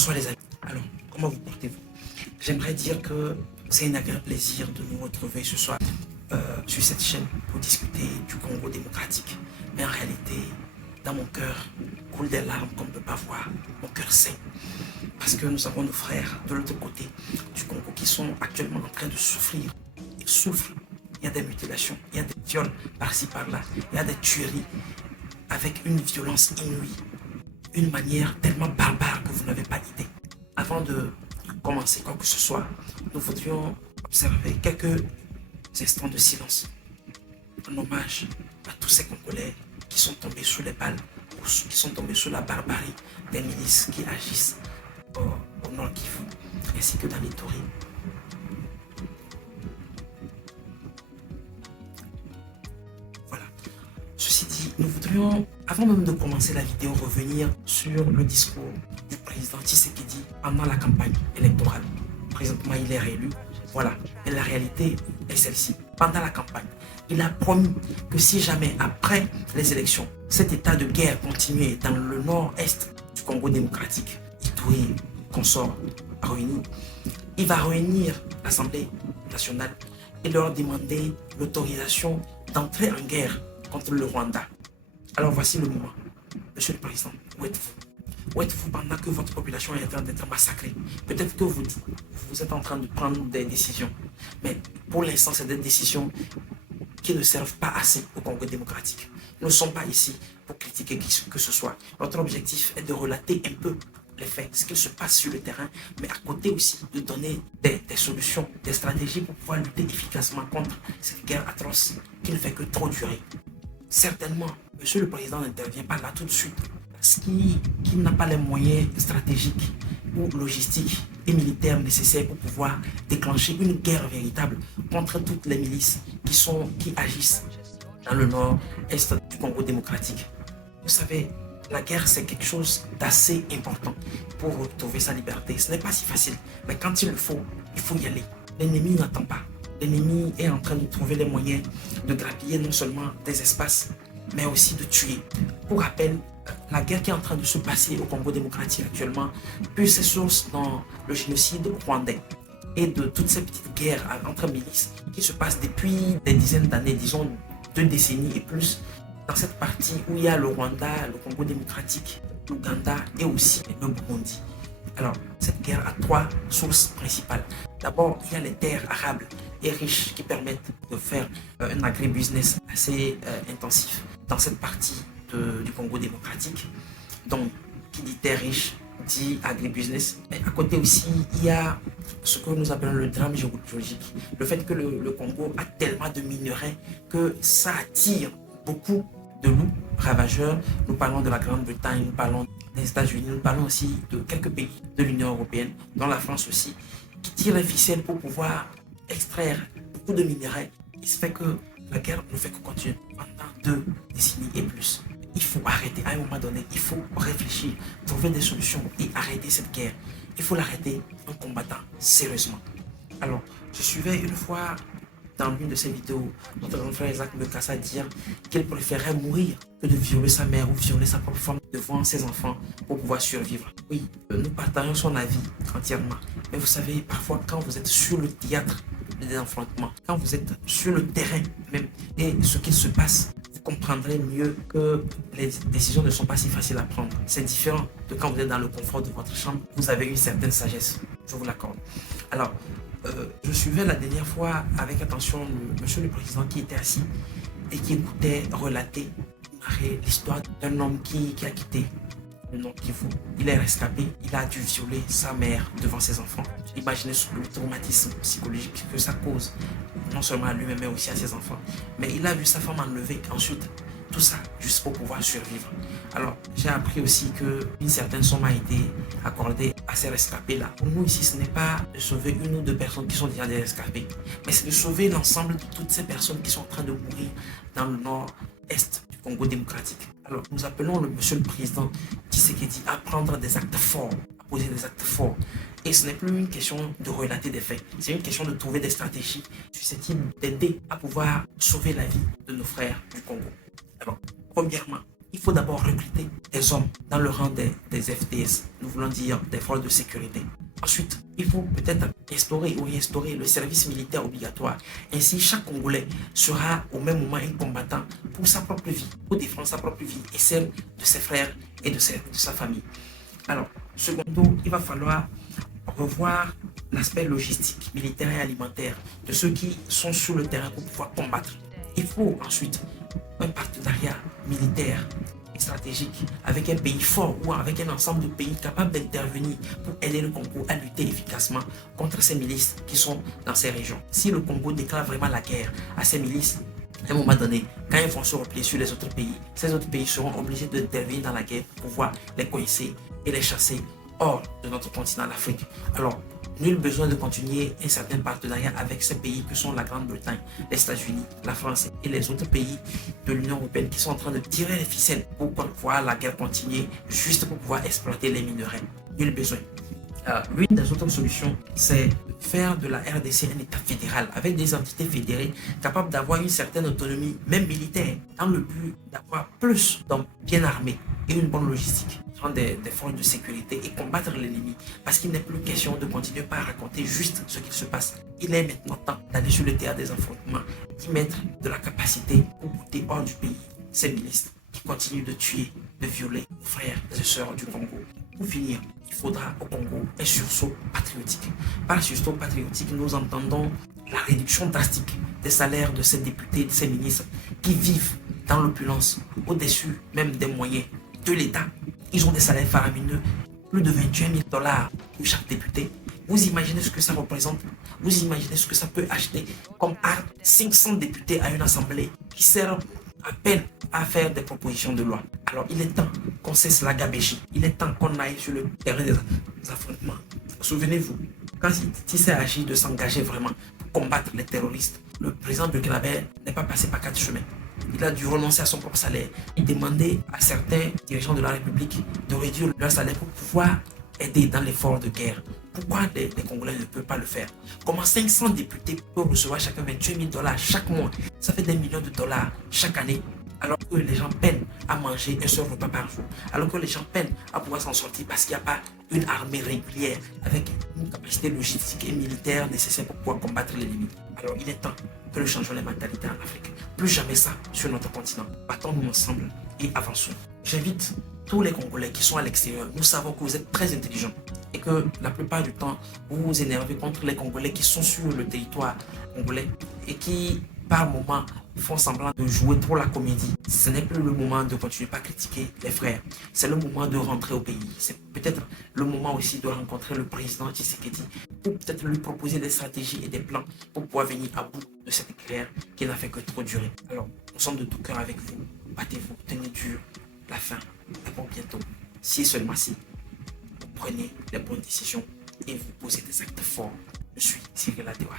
Bonsoir les amis. Alors, comment vous portez-vous? J'aimerais dire que c'est un agréable plaisir de nous retrouver ce soir sur cette chaîne pour discuter du Congo démocratique. Mais en réalité, dans mon cœur, coulent des larmes qu'on ne peut pas voir. Mon cœur saigne. Parce que nous avons nos frères de l'autre côté du Congo qui sont actuellement en train de souffrir. Ils souffrent. Il y a des mutilations, il y a des viols par-ci par-là, il y a des tueries avec une violence inouïe. Une manière tellement barbare que vous n'avez pas idée. Avant de commencer quoi que ce soit, nous voudrions observer quelques instants de silence en hommage à tous ces Congolais qui sont tombés sous les balles ou qui sont tombés sous la barbarie des milices qui agissent au Nord Kivu ainsi que dans l'Ituri. Voilà. Ceci dit, nous voudrions, avant même de commencer la vidéo, revenir sur le discours du président Tshisekedi pendant la campagne électorale. Présentement, il est réélu. Voilà. Et la réalité est celle-ci. Pendant la campagne, il a promis que si jamais, après les élections, cet état de guerre continuait dans le nord-est du Congo démocratique, Ituri, consort réunis, il va réunir l'Assemblée nationale et leur demander l'autorisation d'entrer en guerre contre le Rwanda. Alors voici le moment. Monsieur le Président, où êtes-vous? Où êtes-vous pendant que votre population est en train d'être massacrée? Peut-être que vous êtes en train de prendre des décisions. Mais pour l'instant, c'est des décisions qui ne servent pas assez au Congo démocratique. Nous ne sommes pas ici pour critiquer qui que ce soit. Notre objectif est de relater un peu les faits, ce qui se passe sur le terrain, mais à côté aussi de donner des solutions, des stratégies pour pouvoir lutter efficacement contre cette guerre atroce qui ne fait que trop durer. Certainement, Monsieur le Président n'intervient pas là tout de suite parce qu'il n'a pas les moyens stratégiques ou logistiques et militaires nécessaires pour pouvoir déclencher une guerre véritable contre toutes les milices qui agissent dans le nord-est du Congo démocratique. Vous savez, la guerre, c'est quelque chose d'assez important pour retrouver sa liberté. Ce n'est pas si facile, mais quand il le faut, il faut y aller. L'ennemi n'attend pas. L'ennemi est en train de trouver les moyens de grappiller non seulement des espaces, mais aussi de tuer. Pour rappel, la guerre qui est en train de se passer au Congo démocratique actuellement puise ses sources dans le génocide rwandais et de toutes ces petites guerres entre milices qui se passent depuis des dizaines d'années, disons 2 décennies et plus, dans cette partie où il y a le Rwanda, le Congo démocratique, l'Ouganda et aussi le Burundi. Alors, cette guerre a 3 sources principales. D'abord, il y a les terres arables et riches qui permettent de faire un agribusiness assez intensif dans cette partie du Congo démocratique. Donc, qui dit terre riche dit agribusiness. Mais à côté aussi, il y a ce que nous appelons le drame géologique. Le fait que le Congo a tellement de minerais que ça attire beaucoup de loups ravageurs. Nous parlons de la Grande-Bretagne, nous parlons des États-Unis, nous parlons aussi de quelques pays de l'Union européenne, dont la France aussi, qui tirent les ficelles pour pouvoir extraire beaucoup de minerais. Il se fait que la guerre ne fait que continuer pendant 2 décennies et plus. Il faut arrêter à un moment donné, il faut réfléchir, trouver des solutions et arrêter cette guerre. Il faut l'arrêter en combattant sérieusement. Alors, je suivais une fois dans l'une de ses vidéos notre grand frère Isaac Mekassa dire qu'il préférait mourir que de violer sa mère ou violer sa propre femme devant ses enfants pour pouvoir survivre. Oui, nous partageons son avis entièrement. Mais vous savez, parfois quand vous êtes sur le théâtre des affrontements, quand vous êtes sur le terrain même et ce qu'il se passe, vous comprendrez mieux que les décisions ne sont pas si faciles à prendre. C'est différent de quand vous êtes dans le confort de votre chambre. Vous avez une certaine sagesse, je vous l'accorde. Alors, je suivais la dernière fois avec attention Monsieur le Président qui était assis et qui écoutait relater l'histoire d'un homme qui a quitté le Nord Kivu. Il est rescapé, il a dû violer sa mère devant ses enfants. Imaginez le traumatisme psychologique que ça cause, non seulement à lui-même mais aussi à ses enfants. Mais il a vu sa femme enlevée ensuite. Tout ça juste pour pouvoir survivre. Alors, j'ai appris aussi qu'une certaine somme a été accordée à ces rescapés-là. Pour nous ici, ce n'est pas de sauver 1 ou 2 personnes qui sont déjà des rescapés, mais c'est de sauver l'ensemble de toutes ces personnes qui sont en train de mourir dans le nord-est du Congo démocratique. Alors, nous appelons le Monsieur le Président Tshisekedi à prendre des actes forts, à poser des actes forts. Et ce n'est plus une question de relater des faits, c'est une question de trouver des stratégies susceptibles d'aider à pouvoir sauver la vie de nos frères du Congo. Alors, premièrement, il faut d'abord recruter des hommes dans le rang des FDS, nous voulons dire des forces de sécurité. Ensuite, il faut peut-être instaurer ou réinstaurer le service militaire obligatoire. Ainsi, chaque Congolais sera au même moment un combattant pour sa propre vie, pour défendre sa propre vie et celle de ses frères et de sa famille. Alors, secondo, il va falloir revoir l'aspect logistique, militaire et alimentaire de ceux qui sont sur le terrain pour pouvoir combattre. Il faut ensuite un partenariat militaire et stratégique avec un pays fort ou avec un ensemble de pays capables d'intervenir pour aider le Congo à lutter efficacement contre ces milices qui sont dans ces régions. Si le Congo déclare vraiment la guerre à ces milices, à un moment donné, quand ils vont se replier sur les autres pays, ces autres pays seront obligés d'intervenir dans la guerre pour pouvoir les coincer et les chasser hors de notre continent, l'Afrique. Alors, nul besoin de continuer un certain partenariat avec ces pays que sont la Grande-Bretagne, les États-Unis, la France et les autres pays de l'Union européenne qui sont en train de tirer les ficelles pour voir la guerre continuer juste pour pouvoir exploiter les minerais. Nul besoin. L'une des autres solutions, c'est faire de la RDC un État fédéral avec des entités fédérées capables d'avoir une certaine autonomie, même militaire, dans le but d'avoir plus d'hommes bien armés et une bonne logistique, des forces de sécurité et combattre l'ennemi. Parce qu'il n'est plus question de continuer par raconter juste ce qu'il se passe. Il est maintenant temps d'aller sur le théâtre des affrontements, d'y mettre de la capacité pour bouter hors du pays ces milices qui continuent de tuer, de violer nos frères et sœurs du Congo. Pour finir, il faudra au Congo un sursaut patriotique. Par sursaut patriotique, nous entendons la réduction drastique des salaires de ces députés, de ces ministres qui vivent dans l'opulence, au-dessus même des moyens de l'État. Ils ont des salaires faramineux, plus de 28 000 $ pour chaque député. Vous imaginez ce que ça représente? Vous imaginez ce que ça peut acheter comme arme 500 députés à une assemblée qui servent à peine à faire des propositions de loi. Alors il est temps qu'on cesse la gabégie. Il est temps qu'on aille sur le terrain des affrontements. Souvenez-vous, quand il s'est agi de s'engager vraiment pour combattre les terroristes, le président Burkinabé n'est pas passé par 4 chemins. Il a dû renoncer à son propre salaire. Il demandait à certains dirigeants de la République de réduire leur salaire pour pouvoir aider dans l'effort de guerre. Pourquoi les Congolais ne peuvent pas le faire? Comment 500 députés peuvent recevoir chacun 28 000 $ chaque mois? Ça fait des millions de dollars chaque année. Alors que les gens peinent à manger un seul repas par jour. Alors que les gens peinent à pouvoir s'en sortir parce qu'il n'y a pas une armée régulière avec une capacité logistique et militaire nécessaire pour pouvoir combattre l'ennemi. Alors il est temps que nous changeons les mentalités en Afrique. Plus jamais ça sur notre continent. Battons-nous ensemble et avançons. J'invite tous les Congolais qui sont à l'extérieur. Nous savons que vous êtes très intelligents et que la plupart du temps, vous vous énervez contre les Congolais qui sont sur le territoire congolais et qui, par moments, font semblant de jouer trop la comédie. Ce n'est plus le moment de continuer à critiquer les frères. C'est le moment de rentrer au pays. C'est peut-être le moment aussi de rencontrer le président Tshisekedi pour peut-être lui proposer des stratégies et des plans pour pouvoir venir à bout de cette guerre qui n'a fait que trop durer. Alors, nous sommes de tout cœur avec vous. Battez-vous, tenez dur. La fin est pour bientôt. Si seulement si vous prenez les bonnes décisions et vous posez des actes forts. Je suis Cyril Adéwal.